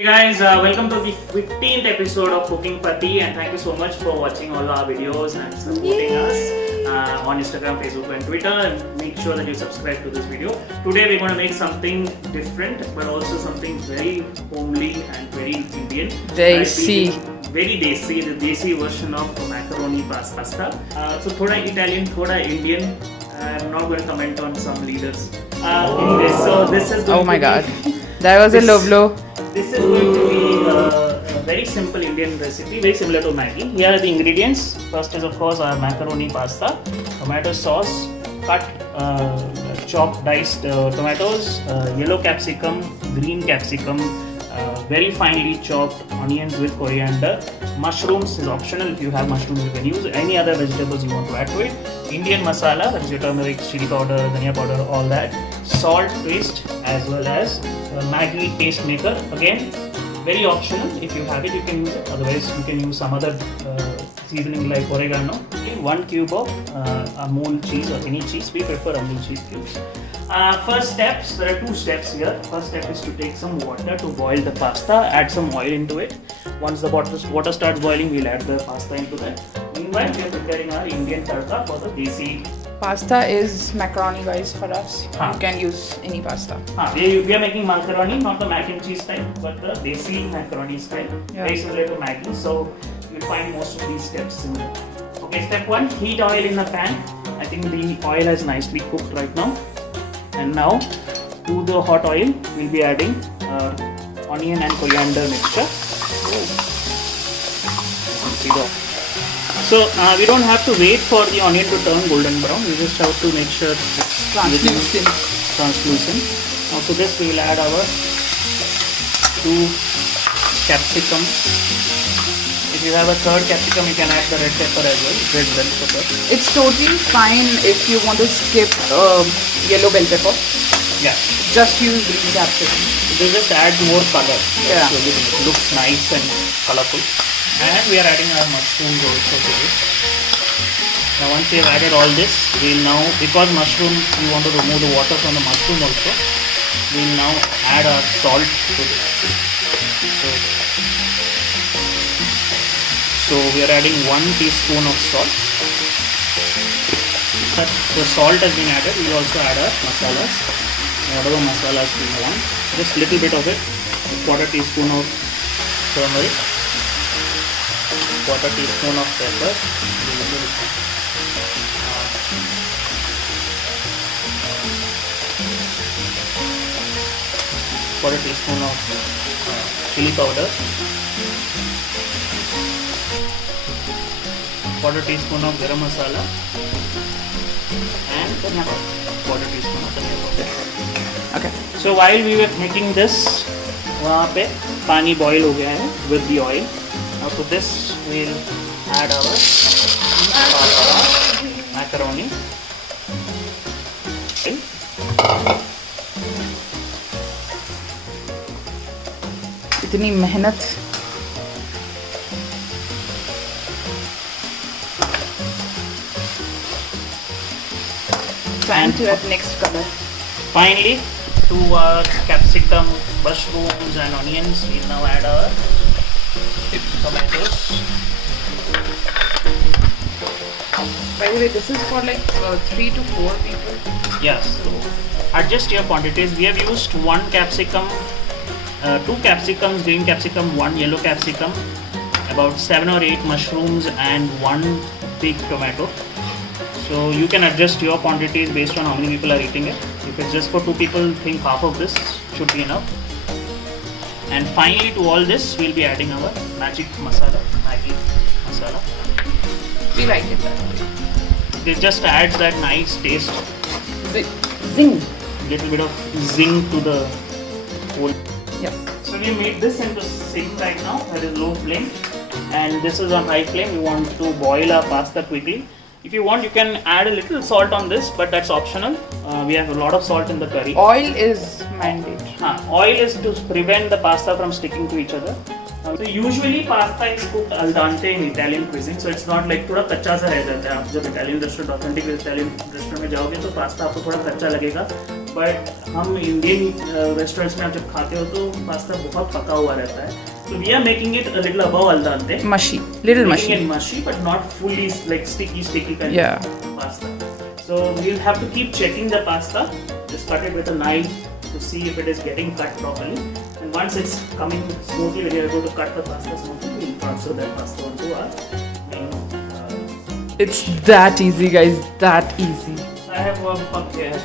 Hey guys, welcome to the 15th episode of Cooking Pati, and thank you so much for watching all our videos and supporting us on Instagram, Facebook and Twitter, and make sure that you subscribe to this video. Today we're going to make something different but also something very homely and very Indian. Desi. Very desi, the desi version of macaroni pasta. So thoda Italian, thoda Indian. I'm not going to comment on some leaders. Anyway, so this is going Oh my to god. be That was a low blow. This is going to be a very simple Indian recipe, very similar to Maggi. Here are the ingredients. First is of course our macaroni pasta, tomato sauce, cut chopped diced tomatoes, yellow capsicum, green capsicum, very finely chopped onions with coriander. Mushrooms is optional. If you have mushrooms you can use any other vegetables you want to add to it. Indian masala, that is your turmeric, chili powder, dhania powder, all that. Salt paste as well as Maggi taste maker. Again, very optional. If you have it, you can use it. Otherwise, you can use some other seasoning like oregano. Okay, 1 cube of Amul cheese or any cheese. We prefer Amul cheese cubes. First steps, there are two steps here. First step is to take some water to boil the pasta. Add some oil into it. Once the water starts boiling, we'll add the pasta into that. Meanwhile, we are preparing our Indian tadka for the desi. Pasta is macaroni, guys, for us. You can use any pasta. We are making macaroni, not the mac and cheese style, but the desi macaroni style. Yeah. Very similar to Maggi, so you'll find most of these steps similar. Okay, step 1, heat oil in the pan. I think the oil has nicely cooked right now. And now, to the hot oil, we'll be adding onion and coriander mixture. So we don't have to wait for the onion to turn golden brown. We just have to make sure it's translucent. Now to this we will add our 2 capsicum. If you have a third capsicum, you can add the red pepper as well, red bell pepper. It's totally fine if you want to skip yellow bell pepper. Yeah. Just use green capsicum. This just adds more color. Yeah. So it looks nice and colorful. And we are adding our mushrooms also to this. Now once we have added all this, we will now, because mushroom, we want to remove the water from the mushroom also, we will now add our salt to this. So we are adding 1 teaspoon of salt. The salt has been added, we will also add our masalas. Whatever masalas we want. Just little bit of it. 1/4 teaspoon of turmeric. 1/4 teaspoon of pepper. 1/4 teaspoon of chili powder. 1/4 teaspoon of garam masala. And dhania powder. 1/4 teaspoon of dhania powder. Okay. So while we were making this, वहाँ पे पानी boil हो गया है with the oil. Now to this we'll add our macaroni. Okay. इतनी मेहनत. Time to add next color. Finally, to our capsicum, mushrooms and onions, we now add our tomatoes. By the way, this is for like 3 to 4 people. Yeah, so adjust your quantities. We have used 1 capsicum, 2 capsicums, green capsicum, 1 yellow capsicum, about 7 or 8 mushrooms and 1 big tomato. So you can adjust your quantities based on how many people are eating it. If it's just for 2 people, think half of this should be enough. And finally to all this, we'll be adding our magic masala, Maggi masala. We like it that way. It just adds that nice taste. Zing. Little bit of zing to the whole. Yep. So we made this into sim right now, that is low flame, and this is on high flame. We want to boil our pasta quickly. If you want, you can add a little salt on this, but that's optional. We have a lot of salt in the curry. Oil is mandatory. Oil is to prevent the pasta from sticking to each other. So usually pasta is cooked al dente in Italian cuisine, so it's not like थोड़ा कच्चा सा रह जाता है. आप जब Italian restaurant, authentic Italian restaurant में जाओगे तो pasta आपको थोड़ा कच्चा लगेगा. बट हम इंडियन रेस्टोरेंट्स में आप जब खाते हो तो पास्ता बहुत पका हुआ रहता है. So we are making it a little above al dente. Mushy, little Making mushy. it mushy, but not fully like sticky kind Yeah. of pasta. So we'll have to keep checking the pasta. Just cut it with a knife to see if it is getting cut properly. And once it's coming smoothly, when you're able to cut the pasta smoothly, we'll transfer that pasta onto our main. It's that easy, guys. That easy. I have one puck here.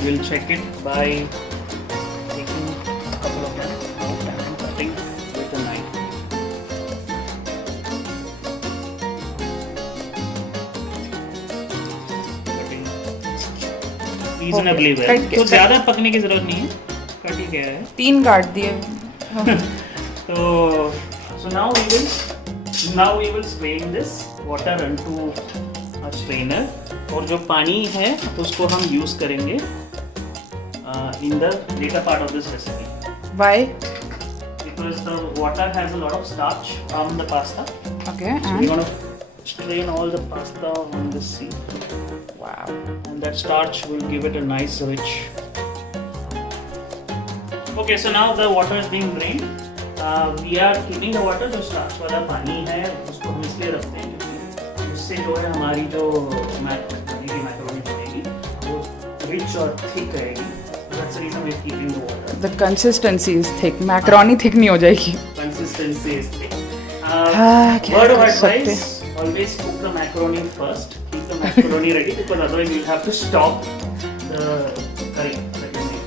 We'll check it by taking a couple of them out and cutting with a knife. Cutting reasonably well. Cut- तो ज़्यादा पकने की ज़रूरत नहीं है. Cut ही गया है. 3 काट दिए. So now we will strain this water into a strainer. और जो पानी है उसको हम यूज़ करेंगे in the later part of this recipe. Why? Because the water has a lot of starch from the pasta. Okay. So we want to strain all the pasta on the sieve. Wow. And that starch will give it a nice rich. Okay, so now the water is being drained. We are keeping the water जो starch वाला पानी है उसको हम इसलिए रखते हैं क्योंकि उससे जो है हमारी जो मैकरोनी बनेगी वो rich और thick रहेगी. That's the reason we're keeping the water. The consistency is thick. Macaroni thick नहीं हो जाएगी. Consistency is thick. क्या Word of कर सकते advice: always cook the macaroni first. Keep the macaroni ready because otherwise you'll have to stop the curry that you're making.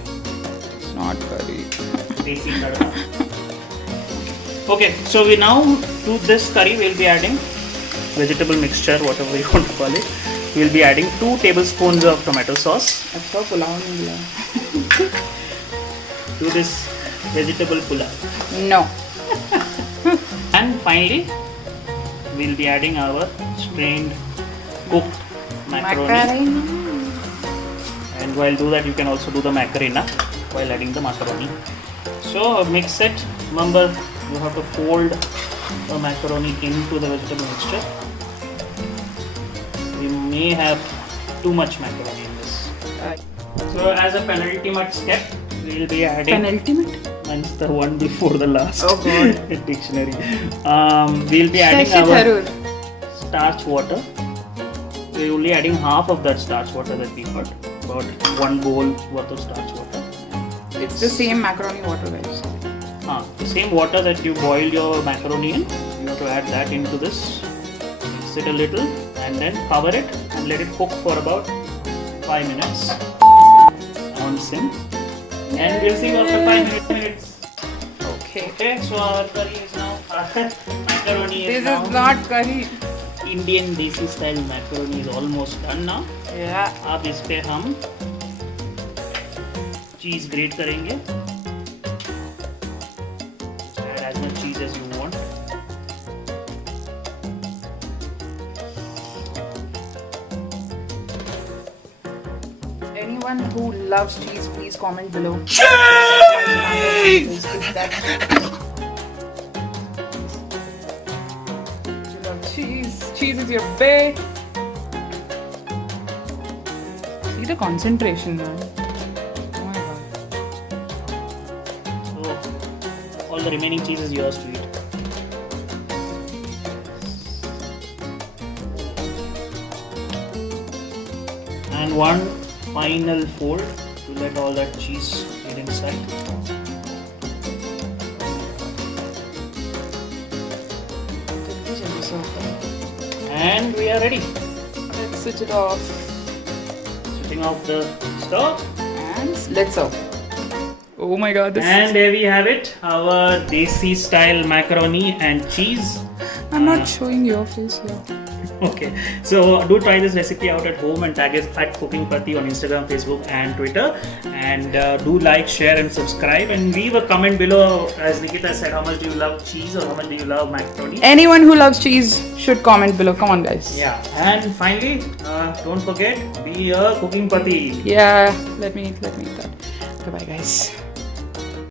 It's not curry. Desi tadka. Okay, so we now to this curry we'll be adding vegetable mixture, whatever you want to call it. We'll be adding 2 tablespoons of tomato sauce अच्छा पुलाव नहीं मिला. to this vegetable pulao. No. And finally, we'll be adding our strained cooked macaroni. And while do that, you can also do the macarena while adding the macaroni. So mix it. Remember, you have to fold the macaroni into the vegetable mixture. We may have too much macaroni in this. So as a penultimate step, we'll be adding. Penultimate. And the one before the last. Oh God. Dictionary. We'll be adding Shashi our Tharoor. starch water. We're only adding half of that starch water that we got. About 1 bowl worth of starch water. It's the same macaroni water, guys. The same water that you boiled your macaroni in, you have to add that into this. Mix it a little and then cover it and let it cook for about 5 minutes on sim. And we'll see you after 5 minutes. Okay. Okay, so our curry is now macaroni This is now is not curry. Indian desi style macaroni is almost done now. Yeah. अब इस पे हम चीज great करेंगे. Add as much cheese as you want. Anyone who loves cheese, please comment below. You love cheese. Cheese is your bae. See the concentration, man. Oh my god. So all the remaining cheese is yours to eat. And one final fold to let all that cheese get inside. And we are ready. Let's switch it off. Switching off the stove. And let's serve. Oh my god, this And there we have it, our desi style macaroni and cheese. I'm not showing your face here. Okay, so do try this recipe out at home and tag us at Cooking Pati on Instagram, Facebook, and Twitter. And do like, share, and subscribe. And leave a comment below, as Nikita said, how much do you love cheese or how much do you love macaroni? Anyone who loves cheese should comment below. Come on, guys. Yeah, and finally, don't forget, be a Cooking Pati. Yeah. Let me eat that. Goodbye, guys.